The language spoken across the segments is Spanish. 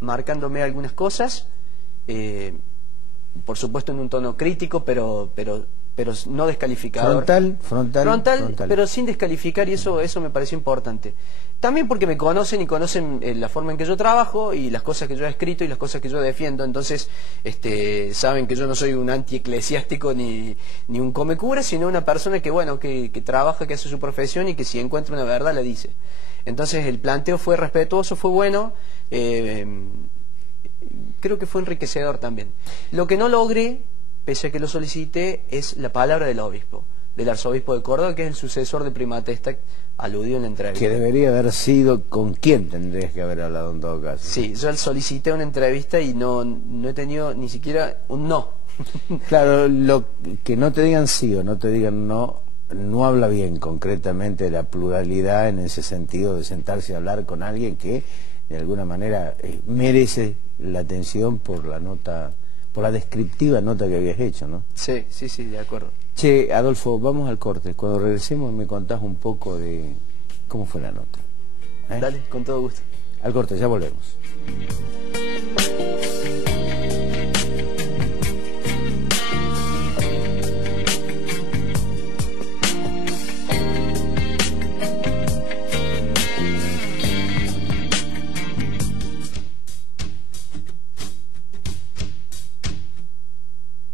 marcándome algunas cosas, por supuesto en un tono crítico, pero no descalificador. Frontal, pero sin descalificar, y eso me pareció importante. También porque me conocen y conocen la forma en que yo trabajo y las cosas que yo he escrito y las cosas que yo defiendo. Entonces saben que yo no soy un antieclesiástico ni un comecura, sino una persona que, bueno, que trabaja, que hace su profesión y que si encuentra una verdad la dice. Entonces el planteo fue respetuoso, fue bueno, creo que fue enriquecedor también. Lo que no logré, pese a que lo solicité, es la palabra del obispo, del arzobispo de Córdoba, que es el sucesor de Prima Testa, aludido en la entrevista. Que debería haber sido con quién tendrías que haber hablado en todo caso. Sí, yo solicité una entrevista y no he tenido ni siquiera un no. Claro, que no te digan sí o no te digan no, no habla bien concretamente de la pluralidad en ese sentido de sentarse a hablar con alguien que de alguna manera merece la atención por la nota, por la descriptiva nota que habías hecho, ¿no? Sí, de acuerdo. Che, Adolfo, vamos al corte. Cuando regresemos me contás un poco de cómo fue la nota. Dale, con todo gusto. Al corte, ya volvemos.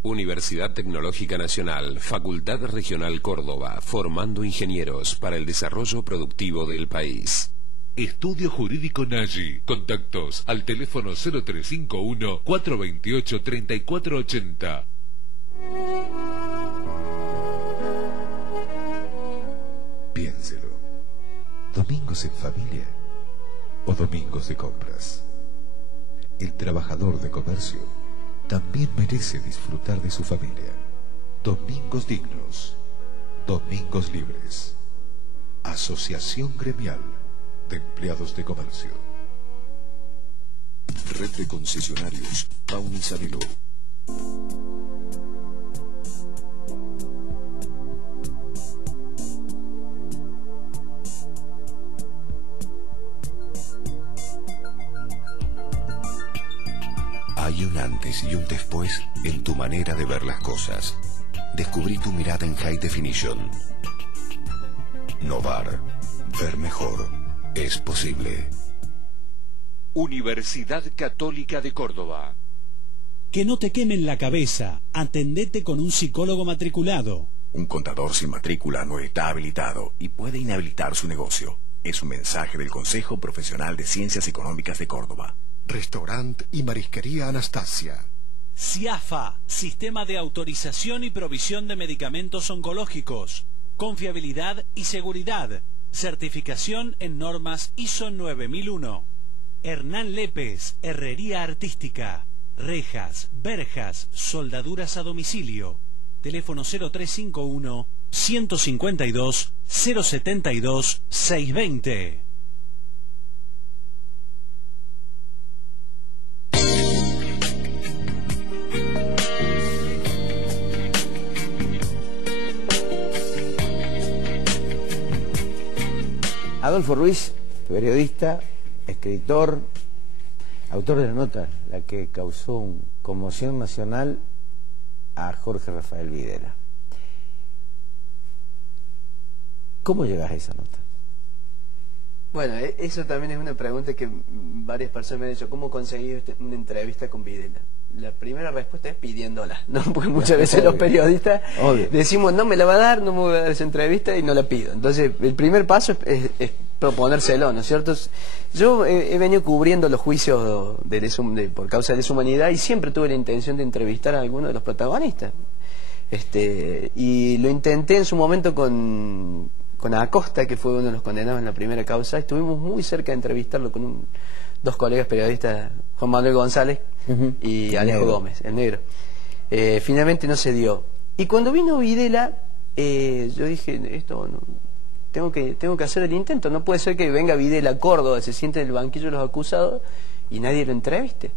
Universidad Tecnológica Nacional, Facultad Regional Córdoba, formando ingenieros para el desarrollo productivo del país. Estudio Jurídico Nagy. Contactos al teléfono 0351-428-3480. Piénselo. ¿Domingos en familia o domingos de compras? El trabajador de comercio también merece disfrutar de su familia. Domingos dignos, domingos libres. Asociación Gremial de Empleados de Comercio. Red de concesionarios Paunisanelo. Hay un antes y un después en tu manera de ver las cosas. Descubrí tu mirada en High Definition. Novar. Ver mejor. Es posible. Universidad Católica de Córdoba. Que no te quemen la cabeza. Atendete con un psicólogo matriculado. Un contador sin matrícula no está habilitado y puede inhabilitar su negocio. Es un mensaje del Consejo Profesional de Ciencias Económicas de Córdoba. Restaurant y Marisquería Anastasia. CIAFA, Sistema de Autorización y Provisión de Medicamentos Oncológicos. Confiabilidad y seguridad. Certificación en normas ISO 9001. Hernán Lépez, Herrería Artística. Rejas, verjas, soldaduras a domicilio. Teléfono 0351 152 072 620. Adolfo Ruiz, periodista, escritor, autor de la nota, la que causó conmoción nacional a Jorge Rafael Videla. ¿Cómo llegas a esa nota? Bueno, eso también es una pregunta que varias personas me han dicho. ¿Cómo conseguir una entrevista con Videla? La primera respuesta es pidiéndola, ¿no? Porque muchas veces los periodistas decimos, no me la va a dar, no me voy a dar esa entrevista y no la pido. Entonces, el primer paso es proponérselo, ¿no es cierto? Yo he venido cubriendo los juicios por causa de lesa humanidad y siempre tuve la intención de entrevistar a alguno de los protagonistas. Y lo intenté en su momento con Acosta, que fue uno de los condenados en la primera causa. Estuvimos muy cerca de entrevistarlo con dos colegas periodistas, Juan Manuel González y Alejo Gómez, el negro. Finalmente no se dio. Y cuando vino Videla, yo dije, esto no, tengo que hacer el intento. No puede ser que venga Videla a Córdoba, se siente en el banquillo de los acusados y nadie lo entreviste.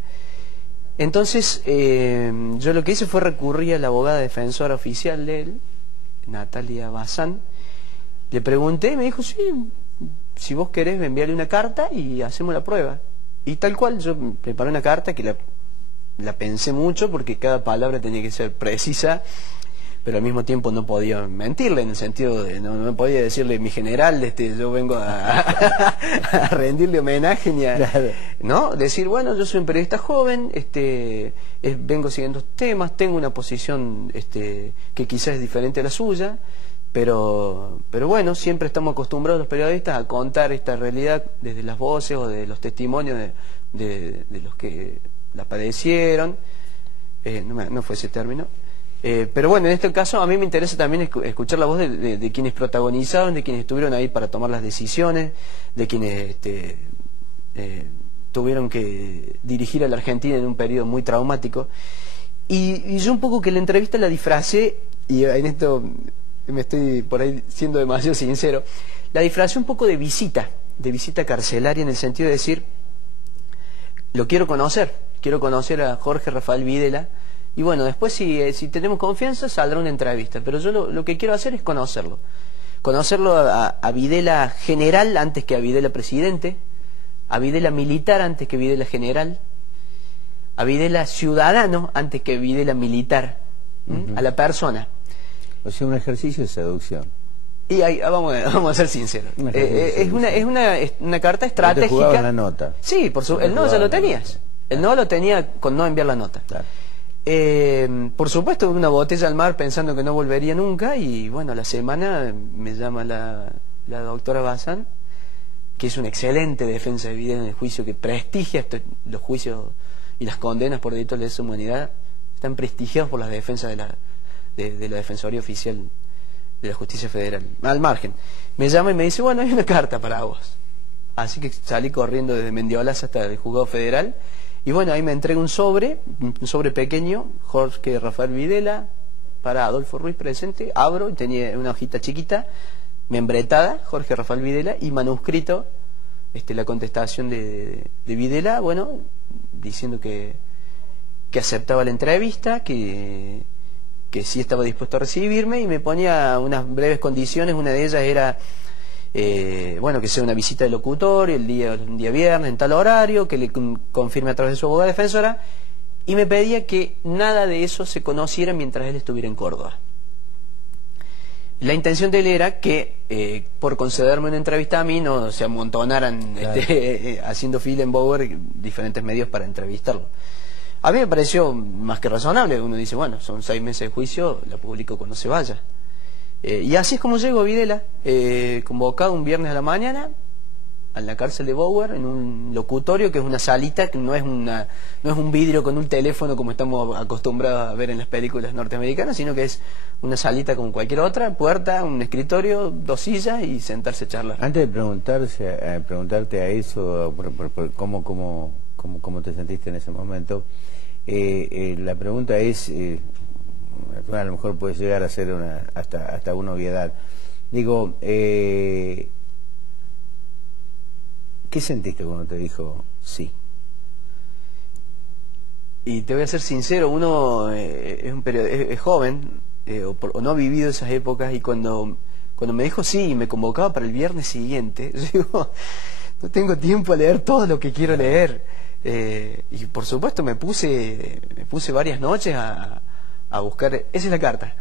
Entonces, yo lo que hice fue recurrir a la abogada defensora oficial de él, Natalia Bazán. Le pregunté y me dijo, sí, si vos querés enviarle una carta y hacemos la prueba. Y tal cual, yo preparé una carta que la pensé mucho porque cada palabra tenía que ser precisa, pero al mismo tiempo no podía mentirle, en el sentido de no podía decirle mi general, yo vengo a rendirle homenaje, ni a, Claro. ¿no? Decir, bueno, yo soy un periodista joven, vengo siguiendo temas, tengo una posición que quizás es diferente a la suya, pero bueno, siempre estamos acostumbrados los periodistas a contar esta realidad desde las voces o de los testimonios de los que la padecieron, no fue ese término. Pero bueno, en este caso a mí me interesa también escuchar la voz de quienes protagonizaron, de quienes estuvieron ahí para tomar las decisiones, de quienes tuvieron que dirigir a la Argentina en un periodo muy traumático. Y yo un poco que la entrevista la disfracé, y en esto me estoy por ahí siendo demasiado sincero, la disfracé un poco de visita carcelaria, en el sentido de decir, lo quiero conocer a Jorge Rafael Videla. Y bueno, después si tenemos confianza saldrá una entrevista, pero yo lo que quiero hacer es conocerlo a Videla general antes que a Videla presidente, a Videla militar antes que Videla general, a Videla ciudadano antes que Videla militar, a la persona. O sea, un ejercicio de seducción. Y ahí, vamos a ser sinceros, es una carta estratégica. ¿Te jugabas la nota? Sí, el no ya lo tenías, el no lo tenía con no enviar la nota. Claro. Por supuesto, una botella al mar pensando que no volvería nunca, y bueno, a la semana me llama la doctora Bazán, que es una excelente defensa de Videla en el juicio, que prestigia los juicios y las condenas por delitos de lesa humanidad, están prestigiados por las defensas de la Defensoría Oficial de la Justicia Federal. Al margen, me llama y me dice, bueno, hay una carta para vos. Así que salí corriendo desde Mendiolas hasta el Juzgado Federal. Y bueno, ahí me entrega un sobre pequeño, Jorge Rafael Videla, para Adolfo Ruiz presente, abro y tenía una hojita chiquita, membretada, Jorge Rafael Videla, y manuscrito, la contestación de Videla, bueno, diciendo que aceptaba la entrevista, que sí estaba dispuesto a recibirme, y me ponía unas breves condiciones. Una de ellas era que sea una visita de locutor un día viernes en tal horario, que le confirme a través de su abogada defensora, y me pedía que nada de eso se conociera mientras él estuviera en Córdoba. La intención de él era que por concederme una entrevista a mí no se amontonaran, claro, haciendo fila en Bower diferentes medios para entrevistarlo. A mí me pareció más que razonable. Uno dice, bueno, son 6 meses de juicio, la publico cuando se vaya. Y así es como llego a Videla, convocado un viernes a la mañana a la cárcel de Bower, en un locutorio que es una salita, que no es un vidrio con un teléfono como estamos acostumbrados a ver en las películas norteamericanas, sino que es una salita como cualquier otra, puerta, un escritorio, 2 sillas y sentarse a charlar. Antes de preguntarte a eso, cómo te sentiste en ese momento, la pregunta es, a lo mejor puede llegar a ser hasta una obviedad. Digo, ¿qué sentiste cuando te dijo sí? Y te voy a ser sincero, uno es joven, o no ha vivido esas épocas, y cuando me dijo sí y me convocaba para el viernes siguiente, yo digo, no tengo tiempo a leer todo lo que quiero leer. Y por supuesto me puse varias noches a buscar, esa es la carta,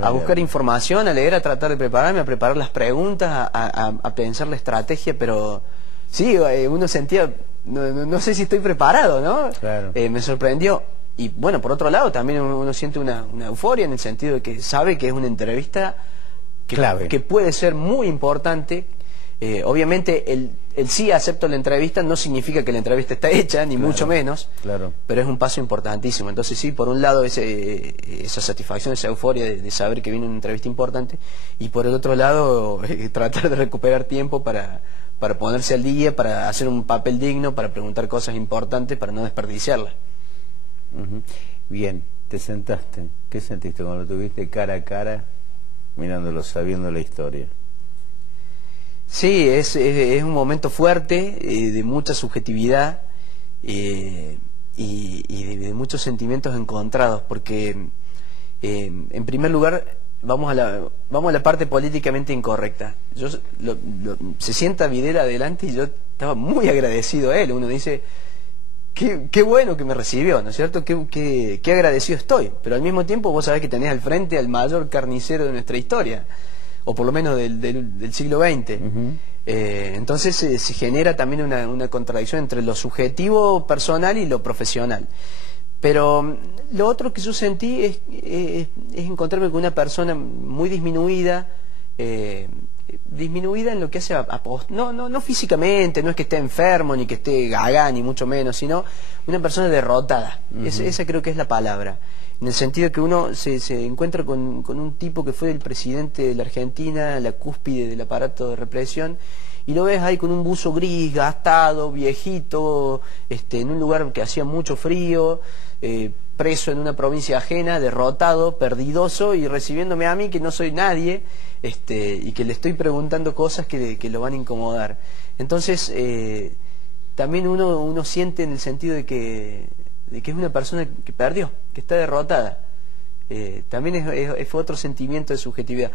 a buscar información, a leer, a tratar de prepararme, a preparar las preguntas, a pensar la estrategia, pero sí, uno sentía, no sé si estoy preparado, ¿no? Claro. Me sorprendió. Y bueno, por otro lado también uno siente una euforia, en el sentido de que sabe que es una entrevista clave, que puede ser muy importante. Obviamente el sí acepto la entrevista no significa que la entrevista está hecha, ni mucho menos, claro, pero es un paso importantísimo. Entonces sí, por un lado esa satisfacción, esa euforia de saber que viene una entrevista importante, y por el otro lado tratar de recuperar tiempo para ponerse al día, para hacer un papel digno, para preguntar cosas importantes, para no desperdiciarla. Bien, te sentaste, ¿qué sentiste cuando lo tuviste cara a cara, mirándolo, sabiendo la historia? Sí, es un momento fuerte, de mucha subjetividad, y de muchos sentimientos encontrados, porque en primer lugar vamos a la parte políticamente incorrecta. Se sienta Videla adelante y yo estaba muy agradecido a él. Uno dice, qué bueno que me recibió, ¿no es cierto? Qué agradecido estoy. Pero al mismo tiempo vos sabés que tenés al frente al mayor carnicero de nuestra historia, o por lo menos del siglo XX. Entonces se genera también una contradicción entre lo subjetivo personal y lo profesional. Pero lo otro que yo sentí es encontrarme con una persona muy disminuida, disminuida en lo que hace no físicamente, no es que esté enfermo, ni que esté gaga, ni mucho menos, sino una persona derrotada. Esa creo que es la palabra. En el sentido que uno se encuentra con un tipo que fue el presidente de la Argentina, la cúspide del aparato de represión, y lo ves ahí con un buzo gris, gastado, viejito, en un lugar que hacía mucho frío, preso en una provincia ajena, derrotado, perdidoso, y recibiéndome a mí que no soy nadie, y que le estoy preguntando cosas que lo van a incomodar. Entonces también uno siente en el sentido de que es una persona que perdió, que está derrotada. También fue otro sentimiento de subjetividad.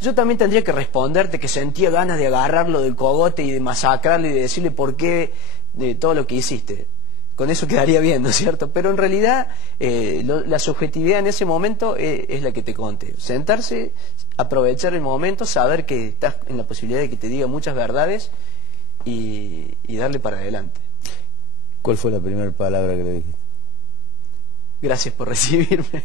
Yo también tendría que responderte que sentía ganas de agarrarlo del cogote y de masacrarlo y de decirle por qué de todo lo que hiciste. Con eso quedaría bien, ¿no es cierto? Pero en realidad la subjetividad en ese momento es la que te conté. Sentarse, aprovechar el momento, saber que estás en la posibilidad de que te diga muchas verdades y darle para adelante. ¿Cuál fue la primera palabra que le dijiste? Gracias por recibirme.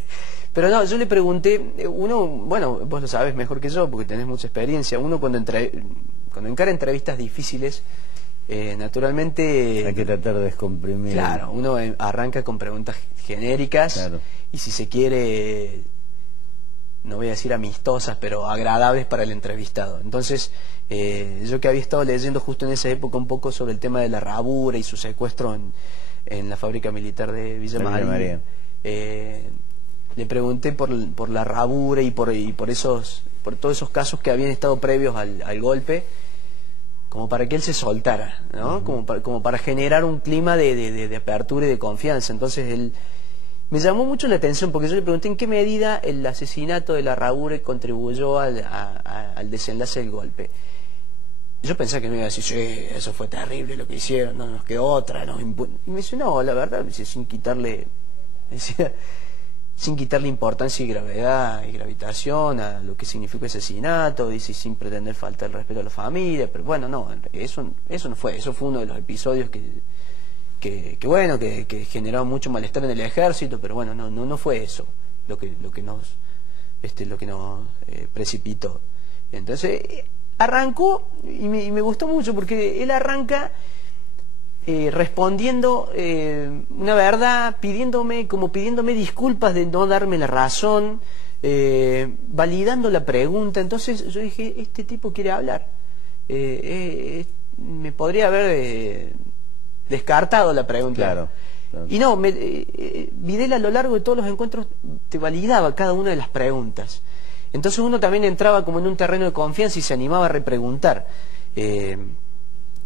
Pero no, yo le pregunté, bueno, vos lo sabés mejor que yo porque tenés mucha experiencia, uno cuando encara entrevistas difíciles, naturalmente... Hay que tratar de descomprimir. Claro, uno arranca con preguntas genéricas, claro, y si se quiere, no voy a decir amistosas, pero agradables para el entrevistado. Entonces, yo que había estado leyendo justo en esa época un poco sobre el tema de la Rabura y su secuestro en la fábrica militar de Villa María. Le pregunté por la Rabura y por todos esos casos que habían estado previos al golpe, como para que él se soltara, ¿no? Como para generar un clima de apertura y de confianza. Entonces me llamó mucho la atención porque yo le pregunté en qué medida el asesinato de la Rabura contribuyó al desenlace del golpe. Yo pensaba que me iba a decir, sí, eso fue terrible lo que hicieron, no nos quedó otra, y me dice, no, la verdad, sin quitarle importancia y gravedad y gravitación a lo que significó ese asesinato, dice, sin pretender faltar el respeto a la familia, pero bueno, no, eso no fue, eso fue uno de los episodios que generó mucho malestar en el ejército, pero bueno, no fue eso lo que nos precipitó. Entonces arrancó y me gustó mucho porque él arranca respondiendo una verdad, pidiéndome disculpas de no darme la razón, validando la pregunta. Entonces yo dije, este tipo quiere hablar. Me podría haber descartado la pregunta. Claro. Y no, Videla a lo largo de todos los encuentros te validaba cada una de las preguntas. Entonces uno también entraba como en un terreno de confianza y se animaba a repreguntar.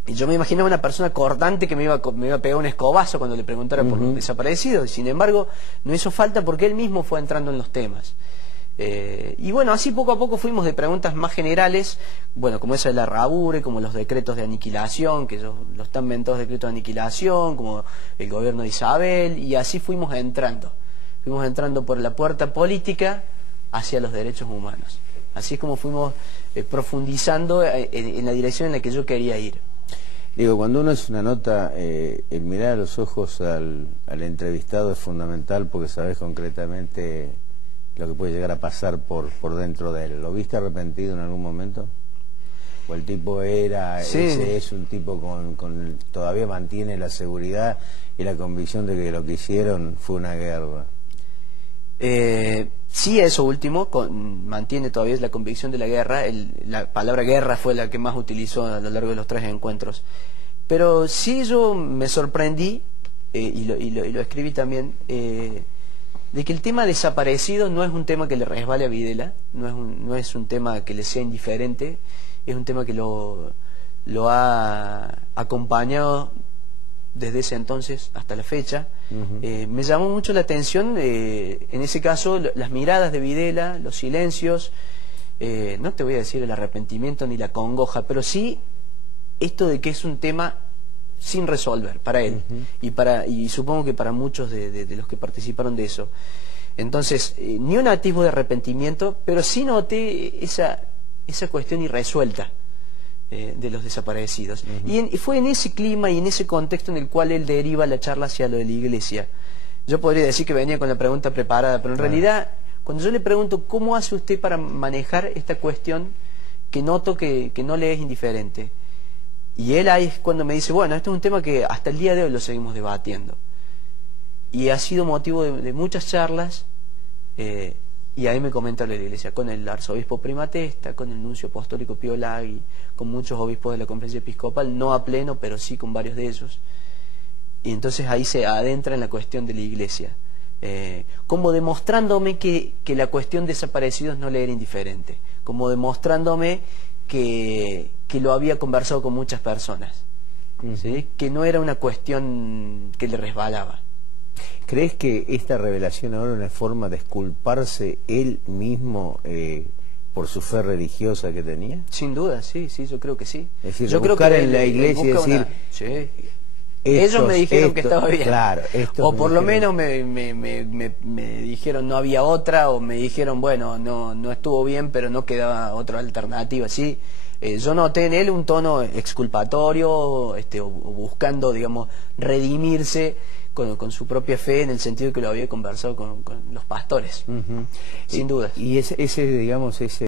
Y yo me imaginaba una persona cortante que me iba a pegar un escobazo cuando le preguntara por los desaparecidos. Sin embargo, no hizo falta porque él mismo fue entrando en los temas. Y bueno, así poco a poco fuimos de preguntas más generales, bueno, como esa de la Rabure, como los decretos de aniquilación, los tan mentados decretos de aniquilación, como el gobierno de Isabel, y así fuimos entrando por la puerta política hacia los derechos humanos. Así es como fuimos profundizando en la dirección en la que yo quería ir. Digo, cuando uno hace una nota, el mirar a los ojos al entrevistado es fundamental porque sabes concretamente lo que puede llegar a pasar por dentro de él. ¿Lo viste arrepentido en algún momento? ¿O el tipo ese es un tipo todavía mantiene la seguridad y la convicción de que lo que hicieron fue una guerra? Sí, eso último, mantiene todavía la convicción de la guerra. La palabra guerra fue la que más utilizó a lo largo de los 3 encuentros. Pero sí yo me sorprendí, y lo escribí también, de que el tema desaparecido no es un tema que le resbale a Videla, no es un tema que le sea indiferente, es un tema que lo ha acompañado desde ese entonces hasta la fecha. Me llamó mucho la atención, en ese caso, las miradas de Videla, los silencios, no te voy a decir el arrepentimiento ni la congoja, pero sí esto de que es un tema sin resolver para él y supongo que para muchos de los que participaron de eso. Entonces, ni un atisbo de arrepentimiento, pero sí noté esa cuestión irresuelta de los desaparecidos. Y fue en ese clima y en ese contexto en el cual él deriva la charla hacia lo de la iglesia. Yo podría decir que venía con la pregunta preparada, pero en realidad, cuando yo le pregunto cómo hace usted para manejar esta cuestión, que noto que no le es indiferente, y él ahí es cuando me dice, bueno, esto es un tema que hasta el día de hoy lo seguimos debatiendo. Y ha sido motivo de muchas charlas, y ahí me comenta la iglesia, con el arzobispo Primatesta, con el nuncio apostólico Pío Lagui, con muchos obispos de la conferencia episcopal, no a pleno, pero sí con varios de ellos. Y entonces ahí se adentra en la cuestión de la iglesia, como demostrándome que la cuestión de desaparecidos no le era indiferente, como demostrándome que lo había conversado con muchas personas, ¿sí? Que no era una cuestión que le resbalaba. ¿Crees que esta revelación ahora es una forma de disculparse él mismo por su fe religiosa que tenía? Sin duda, sí, yo creo que sí. Es decir, yo creo buscar que en la iglesia y decir... Sí. Ellos me dijeron que estaba bien. Claro, o por lo menos me dijeron no había otra, o me dijeron, bueno, no estuvo bien, pero no quedaba otra alternativa. Sí, yo noté en él un tono exculpatorio, o buscando, digamos, redimirse con su propia fe, en el sentido de que lo había conversado con los pastores. Sin duda. Y ese, digamos, ese